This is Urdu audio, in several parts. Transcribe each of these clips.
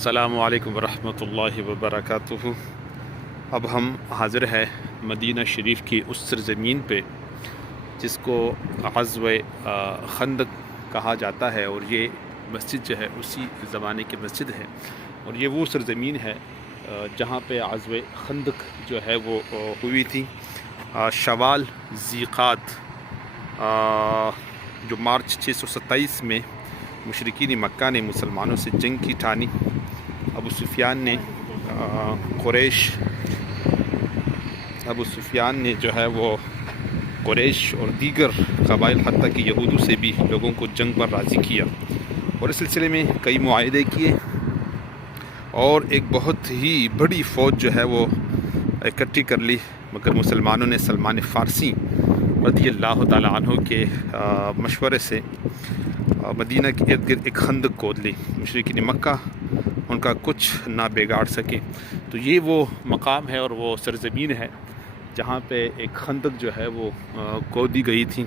السلام علیکم ورحمۃ اللہ وبرکاتہ۔ اب ہم حاضر ہے مدینہ شریف کی اس سرزمین پہ جس کو غزوہ خندق کہا جاتا ہے، اور یہ مسجد جو ہے اسی زمانے کی مسجد ہے، اور یہ وہ سرزمین ہے جہاں پہ غزوہ خندق جو ہے وہ ہوئی تھی۔ شوال ذیقات جو مارچ 627 میں مشرکین مکہ نے مسلمانوں سے جنگ کی ٹھانی۔ ابو سفیان نے جو ہے وہ قریش اور دیگر قبائل حتیٰ کہ یہودوں سے بھی لوگوں کو جنگ پر راضی کیا، اور اس سلسلے میں کئی معاہدے کیے، اور ایک بہت ہی بڑی فوج جو ہے وہ اکٹھی کر لی، مگر مسلمانوں نے سلمان فارسی رضی اللہ تعالیٰ عنہ کے مشورے سے مدینہ کے ارد گرد ایک خندق کھود لی، مشرکین مکہ ان کا کچھ نہ بگاڑ سکے۔ تو یہ وہ مقام ہے اور وہ سرزمین ہے جہاں پہ ایک خندق جو ہے وہ کھودی گئی تھی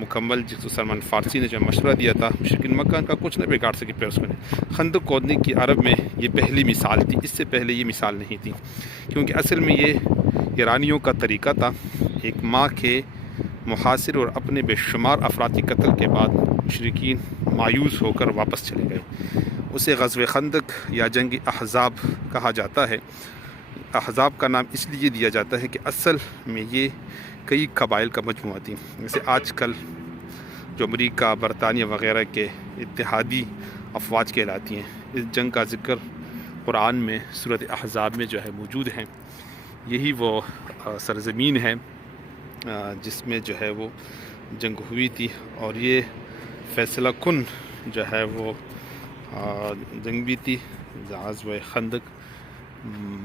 مکمل، جس کو سلمان فارسی نے جو مشورہ دیا تھا، مشرکین مکہ ان کا کچھ نہ بگاڑ سکے۔ پھر اس میں خندق کھودنے کی عرب میں یہ پہلی مثال تھی، اس سے پہلے یہ مثال نہیں تھی، کیونکہ اصل میں یہ ایرانیوں کا طریقہ تھا۔ ایک ماہ کے محاصر اور اپنے بے شمار افراد کے قتل کے بعد مشرکین مایوس ہو کر واپس چلے گئے۔ اسے غزوہ خندق یا جنگ احزاب کہا جاتا ہے۔ احزاب کا نام اس لیے دیا جاتا ہے کہ اصل میں یہ کئی قبائل کا مجموعہ تھی، جیسے آج کل جو امریکہ، برطانیہ وغیرہ کے اتحادی افواج کہلاتی ہیں۔ اس جنگ کا ذکر قرآن میں سورۃ احزاب میں جو ہے موجود ہے۔ یہی وہ سرزمین ہے جس میں جو ہے وہ جنگ ہوئی تھی، اور یہ فیصلہ کن جو ہے وہ جنگ بھی تھی، غزوہ خندق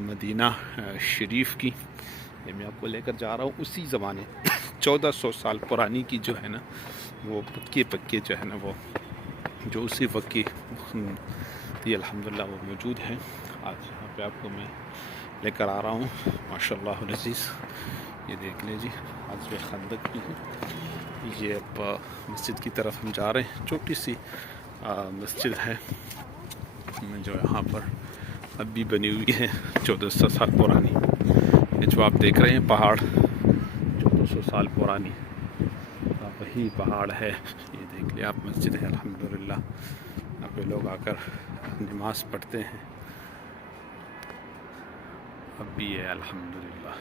مدینہ شریف کی۔ یہ میں آپ کو لے کر جا رہا ہوں اسی زمانے 1400 سال پرانی کی جو ہے نا وہ پکے جو ہے نا وہ جو اسی وقت کی تھی، الحمدللہ وہ موجود ہے۔ آج یہاں پہ آپ کو میں لے کر آ رہا ہوں، ماشاء اللہ العزیز۔ یہ دیکھ لیں جی، غزوہ خندق بھی ہے۔ یہ اب مسجد کی طرف ہم جا رہے ہیں، چھوٹی سی مسجد ہے جو یہاں پر اب بھی بنی ہوئی ہے، 1400 سال پرانی۔ یہ جو آپ دیکھ رہے ہیں پہاڑ 1400 سال پرانی، وہی پہاڑ ہے۔ یہ دیکھ لیں آپ، مسجد ہے الحمدللہ، یہاں پہ لوگ آ کر نماز پڑھتے ہیں، اب بھی ہے الحمدللہ۔